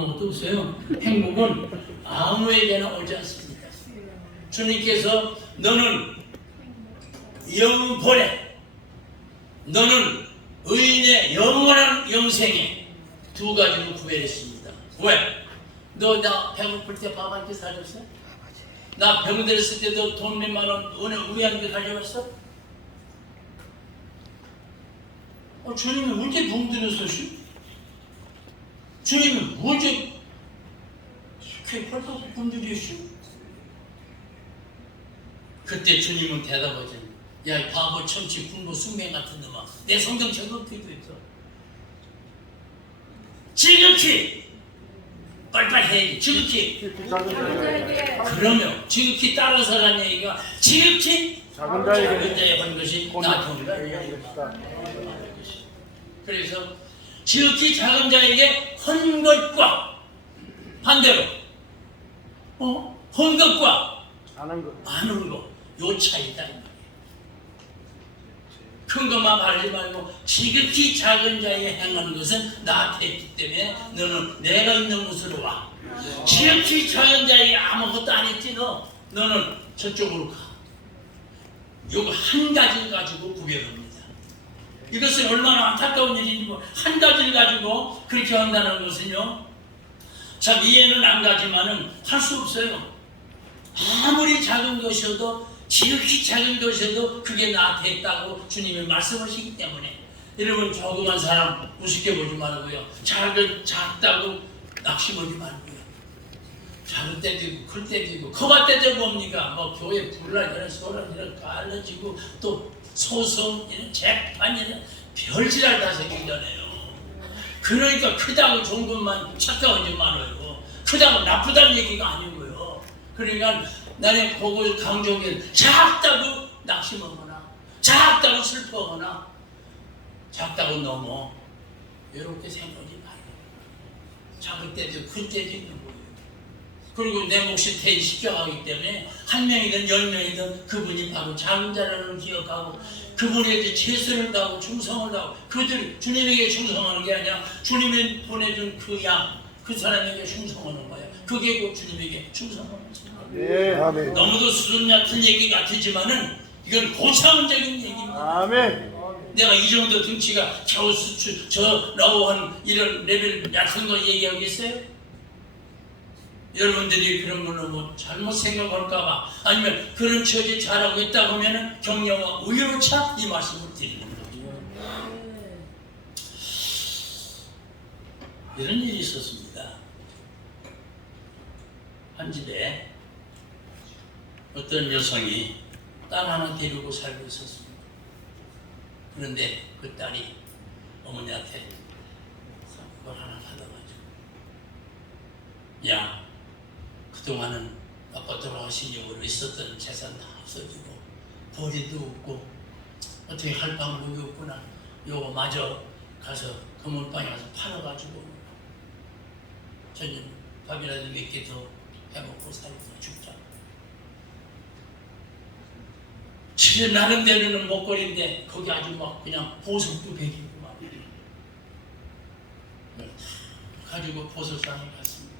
아무것도 없어요. 행복은 아무에게나 오지 않습니다. 주님께서 너는 영본에, 너는 의인의 영원한 영생에 두 가지로 구별했습니다. 왜? 너 나 배고플 때 밥 한 끼 사줬어? 나 병들었을 때도 돈 몇만 원 우리 한테 가져왔어? 주님이 언제 병들었었지? 주님이 언제 이렇게 펄펄 굶주렸지? 그때 주님은 대답하잖아. 야, 이 바보, 천치, 군보, 숙명 같은 놈아, 내 성경 적었기도 했어. 지극히 빨리빨리 해야지. 지극히. 그러면 지극히 따라서라는 얘기가 지극히 작은 자에게 한 것이 나통이다. 그래서 지극히 작은 자에게 헌 것과 반대로 헌 것과 아는 것, 요 차이다. 큰 것만 바라지 말고 지극히 작은 자에게 행하는 것은 나한테 있기 때문에 너는 내가 있는 곳으로 와. 지극히 작은 자에게 아무것도 안 했지 너는 저쪽으로 가. 요거 한 가지를 가지고 구별합니다. 이것은 얼마나 안타까운 일인지 한 가지를 가지고 그렇게 한다는 것은요, 참 이해는 안 가지만은 할 수 없어요. 아무리 작은 것이어도 지극히 작은 것이어도 그게 나한테 있다고 주님이 말씀하시기 때문에 여러분 조그만 사람 우습게 보지 말고요. 작다고 낙심하지 말고요. 작을 때도 있고 클 때도 있고 커갈 때도 뭡니까? 뭐 교회 불날 이런 소란 이런 갈라지고 또 소송 이런 재판 이런 별지랄 다 생기잖아요. 그러니까 크다고 좋은 것만 착각하지 말아요. 크다고 나쁘다는 얘기가 아니고요. 그러니까 나는 그걸 강조하면 작다고 낙심하거나 작다고 슬퍼하거나 작다고 넘어 이렇게 생각하지 말고 작을 때도 클 때도 있는 거예요. 그리고 내 몫이 대신 십자가이기 때문에 한 명이든 10명이든 그분이 바로 작은 자라는 기억하고 그분에게 최선을 다하고 충성을 다하고 그들이 주님에게 충성하는 게 아니라 주님이 보내준 그 양, 그 사람에게 충성하는 거예요. 그게 곧 주님에게 충성하는 거예요. 네, 아멘. 너무도 수준 같은 얘기 같지만은 이건 고차원적인 얘기입니다. 아멘. 내가 이 정도 등치가 겨우 저 라오한 이런 레벨 약한 거 얘기하겠어요? 여러분들이 그런 걸로 뭐 잘못 생각할까봐 아니면 그런 처지에 잘하고 있다고 하면은 격려와 우유로차 이 말씀을 드리는 거죠. 이런 일이 있었습니다. 한 집에 어떤 여성이 딸 하나 데리고 살고 있었습니다. 그런데 그 딸이 어머니한테 뭘 하나 받아가지고, 야, 그동안은 아빠 돌아가신 이후로 있었던 재산 다 없어지고 벌이도 없고 어떻게 할 방법이 없구나. 요거 마저 가서 건물방에 가서 팔아가지고 저녁 밥이라도 몇 개 더 해먹고 살고 죽자. 집에 나름대로는 먹거리인데 거기 아주 막 그냥 보석도 베기고 막 가지고 보석상에 갔습니다.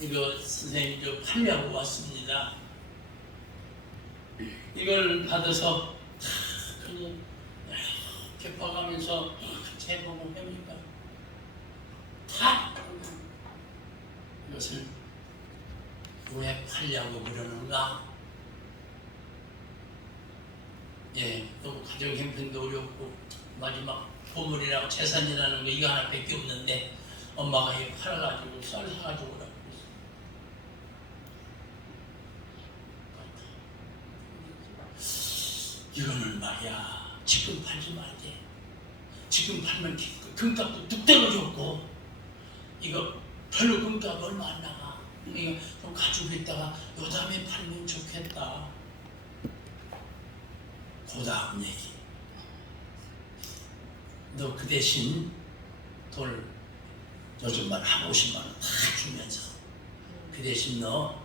이거 선생님 저 팔려고 왔습니다. 이걸 받아서 그냥 이렇게 봐가면서 재보고 해보니까 다 이것을 왜 팔려고 그러는가? 예, 또 가정 형편도 어렵고 마지막 보물이라고 재산이라는 거 이거 하나밖에 없는데 엄마가 이거 팔아가지고 쌀 사가지고 오라고 그랬어. 이거는 말이야 지금 팔지 말게. 지금 팔면 금값도 뚝 떨어졌고 이거 별로 금값 얼마 안 나가. 이거 좀 가지고 있다가 요 다음에 팔면 좋겠다. 그 다음 얘기. 너 그 대신 돈 요즘만 한 50만 원 다 주면서 그 대신 너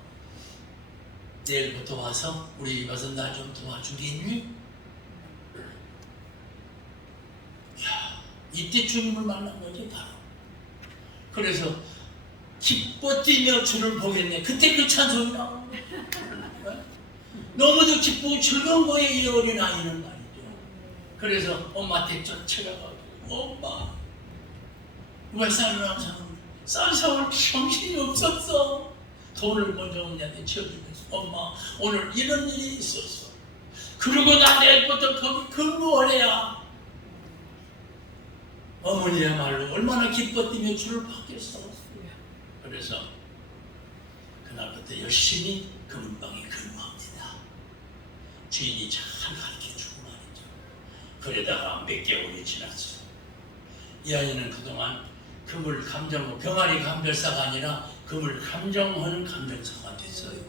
내일부터 와서 우리 집 와서 나 좀 도와주겠니? 야, 이때 주님을 만난 거지 바로. 그래서 기뻐 뛰며 주를 보겠네. 그때 그 찬송이 나오는 거야. 너무도 기쁘고 즐거운 거예요, 이 어린아이는 말이죠. 그래서 엄마한테 쫓아가가지고 엄마 왜 쌀사올 정신이 없었어. 돈을 먼저 언니한테 치워주면서 엄마 오늘 이런 일이 있었어. 그리고 나 내일부터 거기 근무하래야. 어머니야말로 얼마나 기뻐 뛰며 주를 받겠어. 그래서 그날부터 열심히 금은방에 근무합니다. 주인이 잘 가르쳐주고 말이죠. 그러다가 몇 개월이 지났어요. 이 아이는 그동안 금을 감정, 병아리 감별사가 아니라 금을 감정하는 감별사가 됐어요.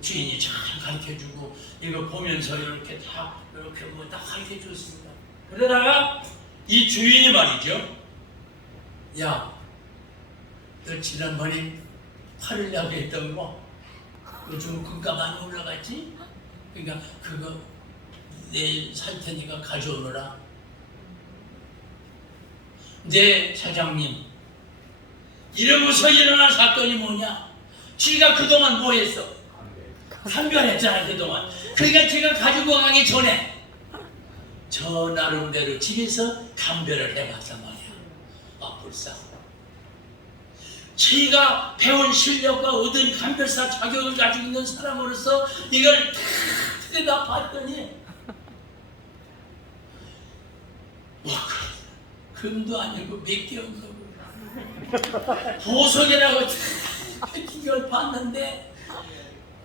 주인이 잘 가르쳐주고 이거 보면서 이렇게 다 이렇게 뭐 딱 가르쳐줬습니다. 그러다가 이 주인이 말이죠. 야, 너 지난번에 팔을 내고 했던 거 요즘 금가 많이 올라갔지? 그러니까 그거 내일 살 테니까 가져오너라. 네 사장님, 이러고서 일어난 사건이 뭐냐? 지가 그동안 뭐 했어? 감별했잖아 그동안. 그러니까 제가 가지고 가기 전에 저 나름대로 집에서 감별을 해봤단 말이야. 아, 불쌍. 지가 배운 실력과 얻은 감별사 자격을 가지고 있는 사람으로서 이걸 다 들여다봤더니 뭐 금도 아니고 몇 개였나 보석이라고 이걸 봤는데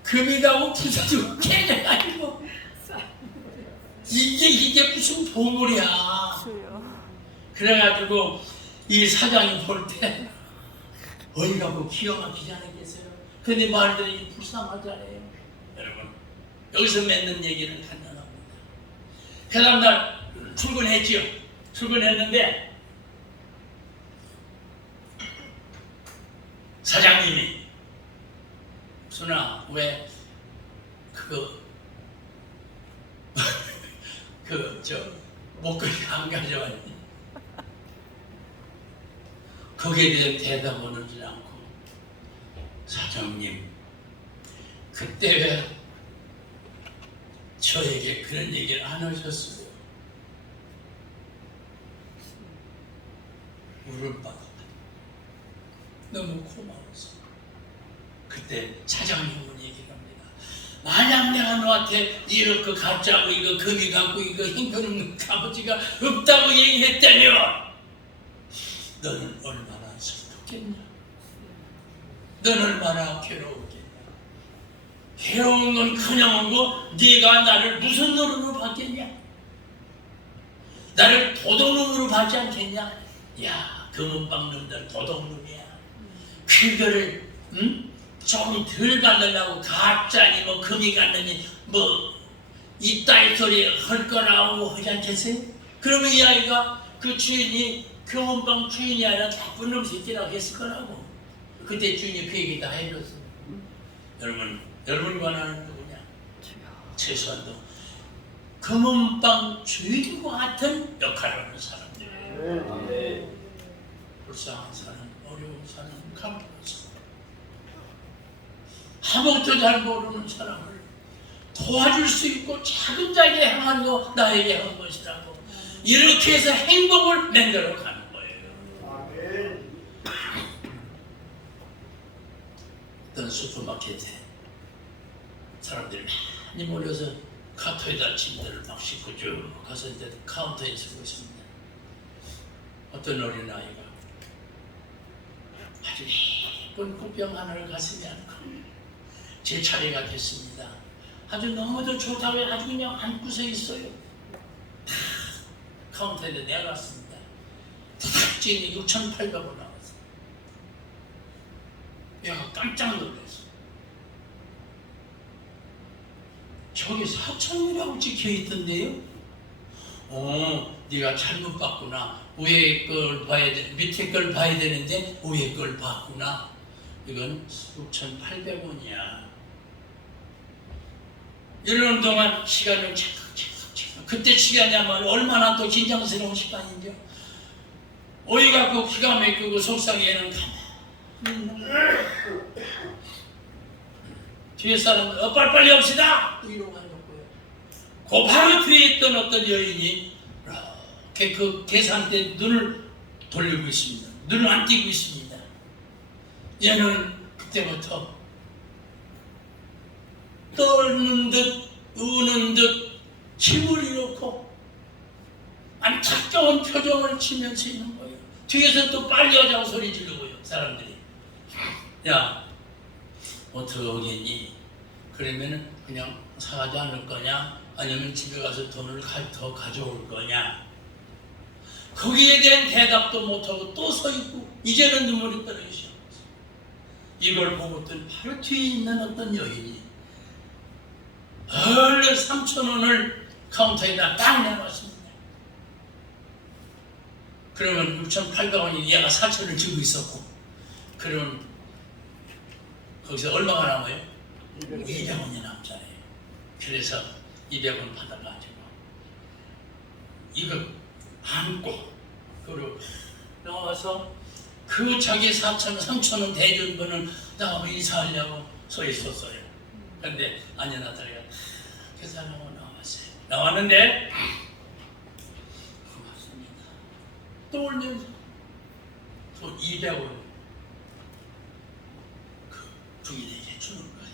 금이 가고 부서지고 깨져가지고 이게 무슨 보물이야. 그래가지고 이 사장이 볼 때 어이가 뭐 기가 막히지 않겠어요? 근데 말들이 불쌍하잖아요. 여러분 여기서 맺는 얘기는 간단합니다. 그 다음날 출근했지요. 출근했는데 사장님이 순아 왜 그거 목걸이가 안 가져왔니? 거기에 대해 대답을 하지 않고 사장님 그때 왜 저에게 그런 얘기를 안 하셨어요? 울음바다 너무 고마웠어. 그때 사장님은 얘기를 합니다. 만약 내가 너한테 이렇게 가짜고 이거 금이 갖고 이거 형편없는 값어치가 없다고 얘기했다면 너는 얼마나 슬펐겠냐? 너는 얼마나 괴로웠겠냐? 괴로운 건 그냥하고 네가 나를 무슨 노릇으로 받겠냐? 나를 도둑놈으로 받지 않겠냐? 야, 금은방 놈들 도둑놈이야. 그거를 좀 덜 받으려고 가짜니 뭐 금이 갔느니 뭐 이따위 소리 할 거라고 하지 않겠어요? 그러면 이 아이가 그 주인이 금은방 주인이 아니라 나쁜 놈 새끼라고 했을 거라고. 그때 주인이 그 얘기 다 해줬어요. 여러분과 나는 누구냐? 최소한도 금은방 주인과 같은 역할을 하는 사람들. 불쌍한 사람, 어려운 사람, 가난한 사람, 아무것도 잘 모르는 사람을 도와줄 수 있고 작은 자에게 행한 거 나에게 한 것이라고 이렇게 해서 행복을 만들어 가는 거예요. 어떤 슈퍼마켓에 사람들이 많이 몰려서 카토에다 짐들을 막 싣고 쭉 가서 이제 카운터에 서고 있습니다. 어떤 어린아이가 아주 예쁜 꽃병 하나를 가슴에 안고 제 차례가 됐습니다. 아주 너무도 좋다고 아주 그냥 안고서 있어요. 다 카운터에 내놨습니다. 다 주인이 6,800원 나왔어요. 얘가 깜짝 놀랐어. 저기 4,000원이라고 찍혀있던데요? 네가 잘못 봤구나. 위에 걸 봐야 돼. 밑에 걸 봐야 되는데 위에 걸 봤구나. 이건 6,800원이야. 이러는 동안 시간을 착각 그때 시간이야말로 얼마나 또 긴장스러운 시간이죠. 오이 갖고 기가 막히고 속상해는 가만. 뒤에 사람들 빨리빨리 합시다 이러고 앉았고요. 그 바로 뒤에 있던 어떤 여인이 이렇게 그 계산대 눈을 돌리고 있습니다. 눈을 안 띄고 있습니다. 얘는 그때부터 떨는 듯 우는 듯 힘을 잃고 안타까운 표정을 치면서 있는 거예요. 뒤에서 또 빨리 하자고 소리 지르고요. 사람들이 야 어떻게 오겠니? 그러면은 그냥 사가지 않을 거냐? 아니면 집에 가서 돈을 더 가져올 거냐? 거기에 대한 대답도 못하고 또 서 있고 이제는 눈물이 떨어지죠. 이걸 보고들 바로 뒤에 있는 어떤 여인이 얼른 3,000원을 카운터에다 딱 내놨습니다. 그러면 6,800원이 얘가 4,000원을 주고 있었고, 그럼 거기서 얼마가 남아요? 200원이 남잖아요. 그래서 200원 받아가지고 이거 안고 그리고 나와서 그 자기 4,000원, 3,000원 대준 분은 나하고 인사하려고 서 있었어요. 근데 안연아들이가 계산하고 나왔어요. 나왔는데 고맙습니다. 또 올면서 또 200원 그 부인에게 주는 거예요.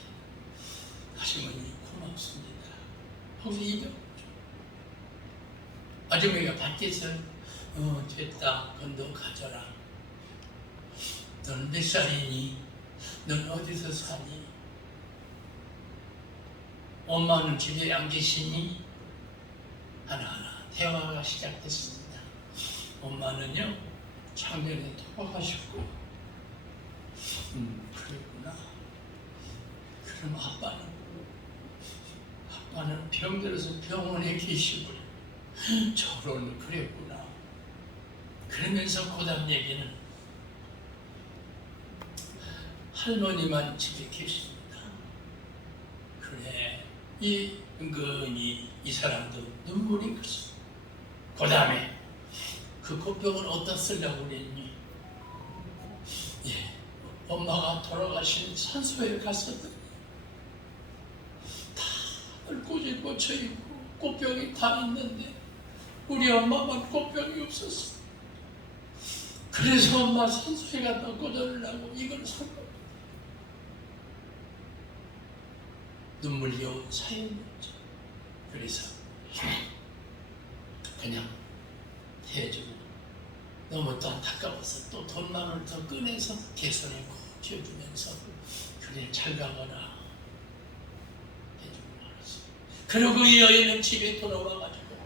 아주머니 고맙습니다. 거기서 200원 줘. 아주머니가 밖에서 됐다. 그건 너 가져라. 너는 몇 살이니? 넌 어디서 사니? 엄마는 집에 안 계시니? 하나하나 대화가 시작됐습니다. 엄마는요 작년에 돌아가셨고 그랬구나. 그럼 아빠는 병들어서 병원에 계시고 저로는 그랬구나. 그러면서 고담 얘기는 할머니만 집에 계십니다. 그래, 이 은근히 이 사람도 눈물이 그랬어. 그 다음에 그 꽃병을 어디다 쓰려고 그랬니? 예, 엄마가 돌아가신 산소에 갔었더니 다들 꽃이 꽂혀있고 꽃병이 다 있는데 우리 엄마만 꽃병이 없었어. 그래서 엄마 산소에 갖다 꽂아주려고 이걸 산 거야. 눈물겨운 사연이었죠. 그래서 그냥 해주고 너무 또 안타까워서 또 돈 10,000원을 더 꺼내서 개선에 꼭 쥐어주면서 그래 잘 가거라 해주고 말았어요. 그리고 이 여인은 집에 돌아와가지고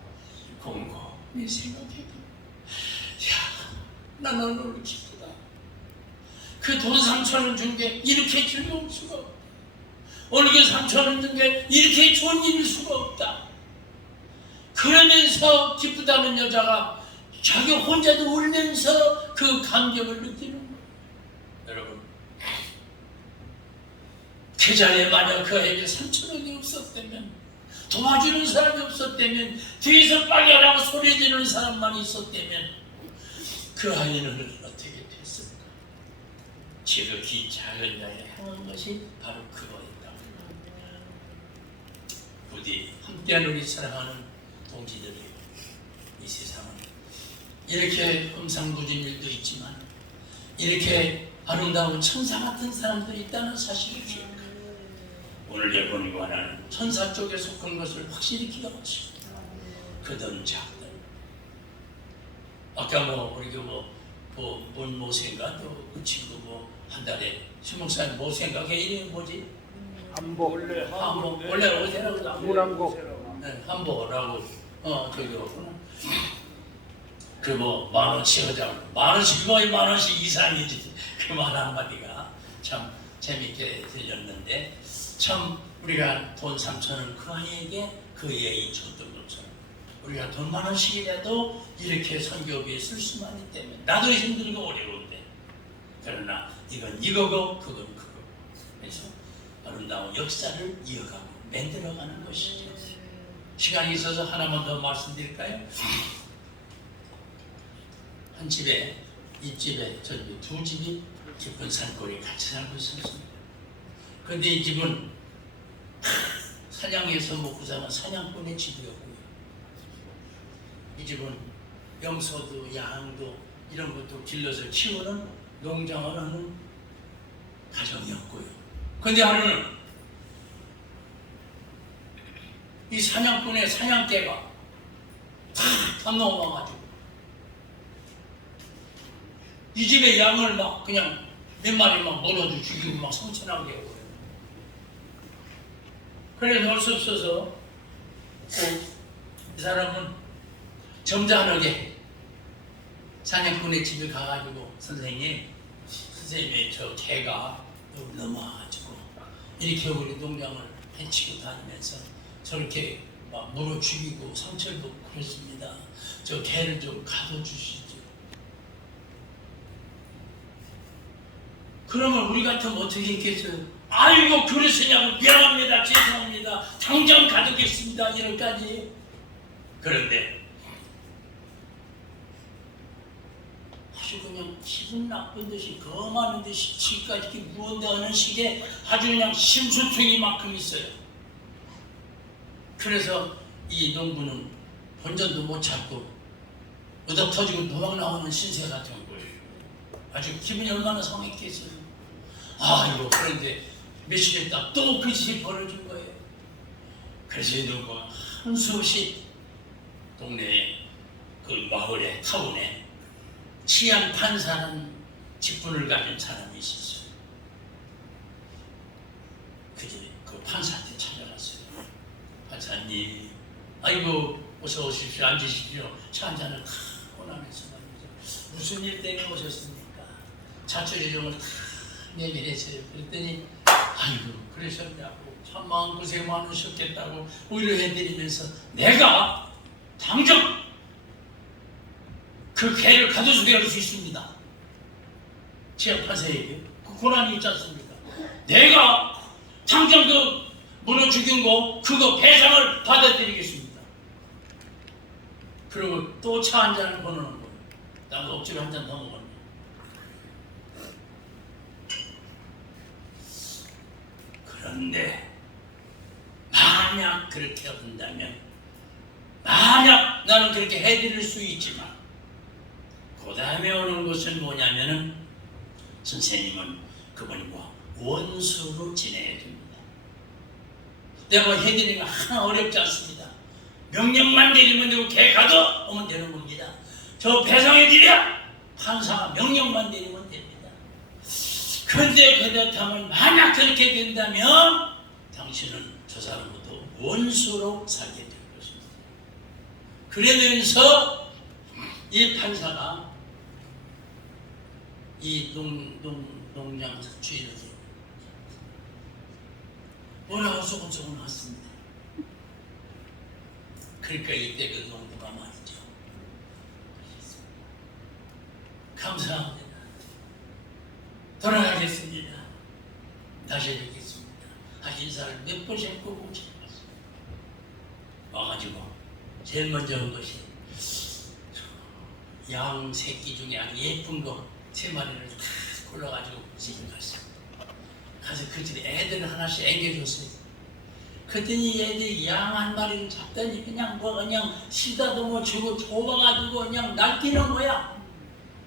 곰곰이 생각해보고 나는 오늘 기쁘다. 그 돈 3,000원 준 게 이렇게 즐거울 수가 없다. 오늘 그 3,000원 준 게 이렇게 좋은 일일 수가 없다. 그러면서 기쁘다는 여자가 자기 혼자도 울면서 그 감격을 느끼는 거예요. 여러분, 그 자리에 만약 그에게 3,000원이 없었다면, 도와주는 사람이 없었다면, 뒤에서 빨리 하라고 소리 지르는 사람만 있었다면 그 아이는 어떻게 됐을까? 지극히 작은 자에 향한 것이 바로 그거였다. 부디 함께하는 우리 사랑하는 동지들이 이 세상은 이렇게 험상궂은 일도 있지만 이렇게 아름다운 천사 같은 사람들이 있다는 사실을 기억하고 오늘 예본이 관하는 천사 쪽에 속한 것을 확실히 기억하시고 그든 작든 아까 우리 뭔 모세인가 또 그 친구 한 달에 주목사님 모세인가 걔 이름이 뭐지? 한복 원래 어제라고 문항복 네, 한복이라고 저기로구나. 그 10,000원씩 하자고 10,000원씩 거의 10,000원씩 이상이지. 그 말 한마디가 참 재밌게 들렸는데 참 우리가 돈 3,000원 그 아이에게 그 예의 줬던 것처럼 우리가 돈 10,000원씩이라도 이렇게 선교비에 쓸 수만 있다면 나도 힘들고 어려운데 그러나 이건 이거고 그건 그거 그래서 아름다운 역사를 이어가고 만들어가는 것이죠. 시간이 있어서 하나만 더 말씀드릴까요? 한 집에, 이집에, 저집에 두 집이 깊은 산골에 같이 살고 있었습니다. 그런데 이 집은 사냥해서 먹고 사는 사냥꾼의 집이었고요. 이 집은 염소도 양도 이런 것도 길러서 키우는 농장을 하는 가정이었고요. 그런데 하루는 이 사냥꾼의 사냥개가 탁 넘어와가지고 이 집의 양을 막 그냥 몇 마리 막 몰아도 죽이고 막 성천하게 하고 그래서 할 수 없어서 이 사람은 점잖하게 사냥꾼의 집에 가가지고 선생님이 저 개가 여기 넘어와가지고 이렇게 우리 농장을 해치고 다니면서 저렇게 막 물어 죽이고 상처도 그렇습니다. 저 개를 좀 가둬주시죠. 그러면 우리 같으면 어떻게 했겠어요? 아이고 그러시냐고 미안합니다. 죄송합니다. 당장 가두겠습니다. 이럴까지. 그런데 아주 그냥 기분 나쁜 듯이 거만한 듯이 지금까지 이렇게 무언다는 식의 아주 그냥 심술퉁이만큼 있어요. 그래서 이 농부는 본전도 못 찾고 어덕 터지고 도망 나오는 신세 같은 거예요. 아주 기분이 얼마나 상했겠어요. 아이고 그런데 며칠 있다 또 그 짓이 벌어진 거예요. 그래서 이 농부가 한수 없이 동네에 그 마을에 타운에 치안 판사는 직분을 가진 사람이 있었어요. 그 판사한테 찾아갔어요. 판사님, 아이고 어서 오십시오. 앉으십시오. 차 한 잔을 다 권하면서 말이죠. 무슨 일 때문에 오셨습니까? 자초지종을 다 내밀했어요. 그랬더니 아이고 그러셨냐고 참 마음고생 많으셨겠다고 위로해드리면서 내가 당장 그 개를 가둬주게 할 수 있습니다. 제가 판사에게 그 권한이 있지 않습니까? 내가 당장 그 물어 죽인 거 그거 배상을 받아드리겠습니다. 그리고 또 차 한 잔을 거는 거예요. 나도 억지로 한 잔 더 먹었네. 그런데 만약 그렇게 한다면 만약 나는 그렇게 해드릴 수 있지만 그 다음에 오는 것은 뭐냐면은 선생님은 그분이 원수로 지내야 됩니다. 내가 해드리는 거 하나 어렵지 않습니다. 명령만 내리면 되고 개 가둬 오면 되는 겁니다. 저 배상해드려 판사가 명령만 내리면 됩니다. 그런데 그렇다면 만약 그렇게 된다면 당신은 저 사람부터 원수로 살게 될 것입니다. 그러면서 이 판사가 이 농장 주인을 뭐라고 소곤소곤 왔습니다. 그러니까 이때 그 농부가 말이죠. 감사합니다. 돌아가겠습니다. 다시 뵙겠습니다. 인사를 몇 번씩 꼭 오지 않았어요. 와가지고 제일 먼저 온 것이 양 새끼 중에 아주 예쁜 거 3마리를 다 골라가지고 집에 갔어요. 가서 그 집에 애들을 하나씩 앵겨줬어요. 그랬더니 애들이 양 한 마리를 잡더니 그냥 그냥 시다도 못 주고 좁아가지고 그냥 날뛰는 거야.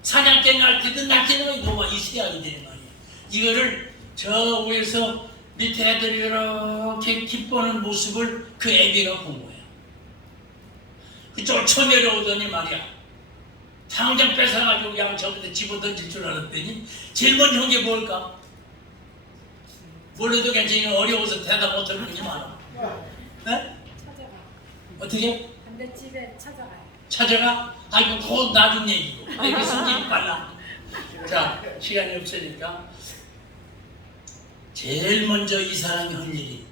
사냥개 날뛰든 날뛰는 거야. 이거가 이 새알이 되는 거야. 이거를 저 위에서 밑에 애들이 이렇게 기뻐하는 모습을 그 애기가 본 거야. 그쪽을 쳐내려오더니 말이야. 당장 뺏어가지고 양 저부터 집어던질 줄 알았더니 제일 먼저 한 게 뭘까? 몰라도 괜찮으니 어려워서 대답 못할 뿐이 많아. 네? 찾아가. 어떻게? 반대집에 찾아가요. 찾아가? 아이고 그건 나중 얘기고 애기 성질이 빨라. 자 시간이 없으니까 제일 먼저 이 사람이 한 일이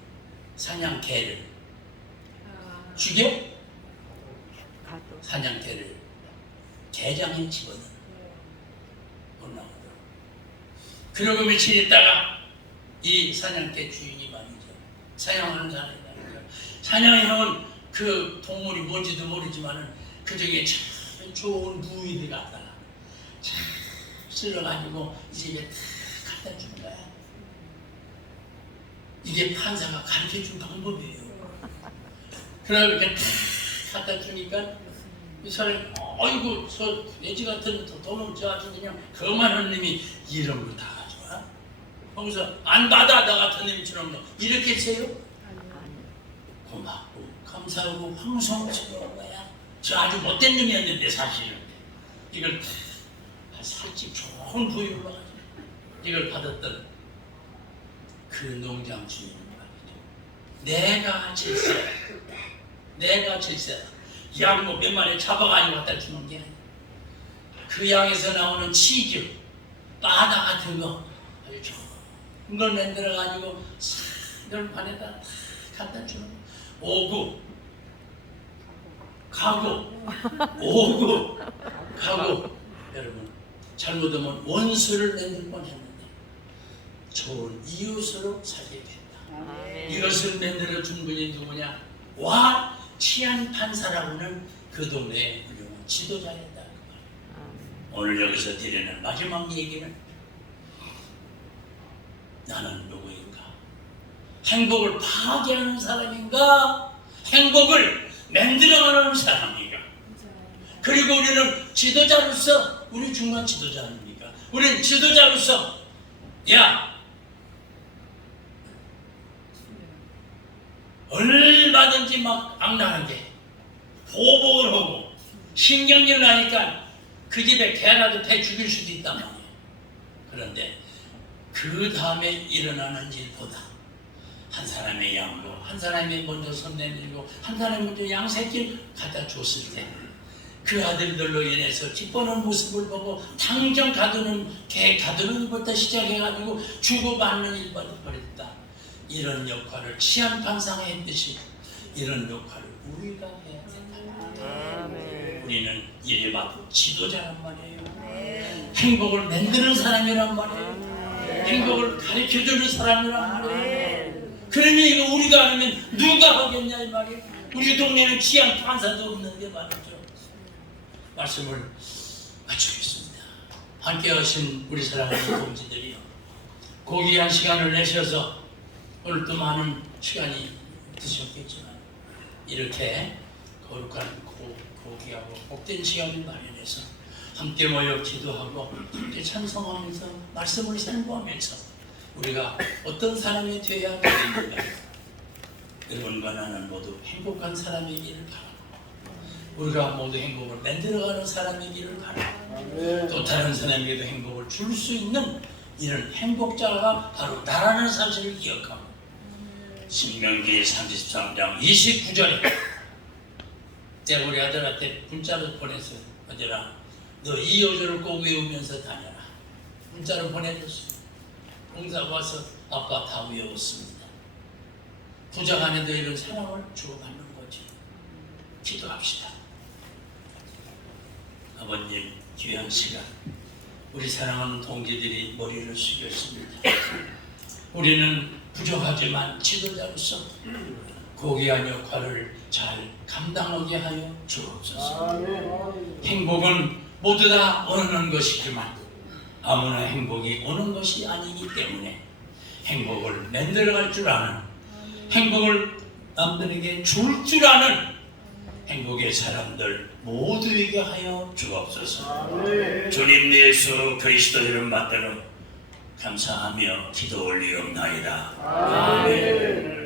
사냥개를 죽여? 사냥개를 개장에 집어넣어 못 나오더라고. 그러고 며칠 있다가 이 사냥개 주인이 말이죠. 사냥하는 사람이 말이죠. 사냥형은 그 동물이 뭔지도 모르지만은 그 중에 참 좋은 부위를 갖다가 참 쓸어가지고 이 집에 다 갖다 주는 거야. 이게 판사가 가르쳐준 방법이에요. 그렇게 다 갖다 주니까 이 사람이 어이구 저 돼지 같은 돈을 저한테 그냥 거만한 놈이 이런 거 다 가져와. 거기서 안 받아 나 같은 놈처럼 이렇게 해요? 고맙고 감사하고 황송스러운 거야. 저 아주 못된 놈이었는데 사실은 이걸 다 살집 좋은 부위로 가지고 이걸 받았던 그 농장 주인은 말이죠. 내가 질세다. 양 뭐 몇 마리 잡아가지고 갖다 주는 게 아니야. 그 양에서 나오는 치즈, 바다 같은 거 아주 좋은 걸 만들어가지고 이걸 반에다 다 갖다 주는 거. 오구, 가구. 여러분 잘못하면 원수를 만들 뻔했는데 좋은 이웃으로 살게 됐다. 이것을 만들어 준 분이 누구냐? 와 치안 판사라고는 그 동네의 훌륭한 지도자였다. 오늘 여기서 드리는 마지막 얘기는 나는 누구인가? 행복을 파괴하는 사람인가? 행복을 만들어가는 사람인가? 그리고 우리는 지도자로서 우리 중간 지도자 아닙니까? 우리는 지도자로서 얼마든지 막 악랄하게 보복을 하고 신경질 나니까 그 집에 개라도 배 죽일 수도 있단 말이에요. 그런데 그 다음에 일어나는 일보다 한 사람의 양보, 한 사람이 먼저 손 내밀고 한 사람이 먼저 양새끼를 갖다 줬을 때 그 아들들로 인해서 기뻐하는 모습을 보고 당장 개 가두는 것부터 시작해가지고 주고받는 일까지 벌였다. 이런 역할을 치안판사가 했듯이 이런 역할을 우리가 해야 된다. 우리는 이래봐도 지도자란 말이에요. 행복을 만드는 사람이란 말이에요. 행복을 가르쳐주는 사람이란 말이에요. 그러니 이거 우리가 하면 누가 하겠냐 이 말이에요. 우리 동네는 치안판사도 없는데 말이죠. 말씀을 마치겠습니다. 함께 하신 우리 사랑하는 동지들이요, 고귀한 시간을 내셔서 오늘 또 많은 시간이 드셨겠지만 이렇게 거룩한 고귀하고 복된 시간을 마련해서 함께 모여 기도하고 함께 찬송하면서 말씀을 선포하면서 우리가 어떤 사람이 되어야 되는가, 여러분과 나는 모두 행복한 사람이기를 바랍니다. 우리가 모두 행복을 만들어가는 사람이기를 바랍니다. 또 다른 사람에게도 행복을 줄 수 있는 이런 행복자가 바로 나라는 사실을 기억하고 신명기 33장 29절에 내가 우리 아들한테 문자로 보냈어요. 아들아 너 이 요절을 꼭 외우면서 다녀라. 문자로 보내줬어요. 공사가 와서 아빠 다 외웠습니다. 부자 간에도 이런 사랑을 주고받는 거지. 기도합시다. 아버님 귀한 시간 우리 사랑하는 동지들이 머리를 숙였습니다. 우리는 부족하지만 지도자로서 고귀한 역할을 잘 감당하게 하여 주옵소서. 행복은 모두 다 오는 것이지만 아무나 행복이 오는 것이 아니기 때문에 행복을 만들어갈 줄 아는, 행복을 남들에게 줄 줄 아는 행복의 사람들 모두에게 하여 주옵소서. 주님 예수 그리스도 이름 받들어 감사하며 기도 올리옵나이다. 아멘.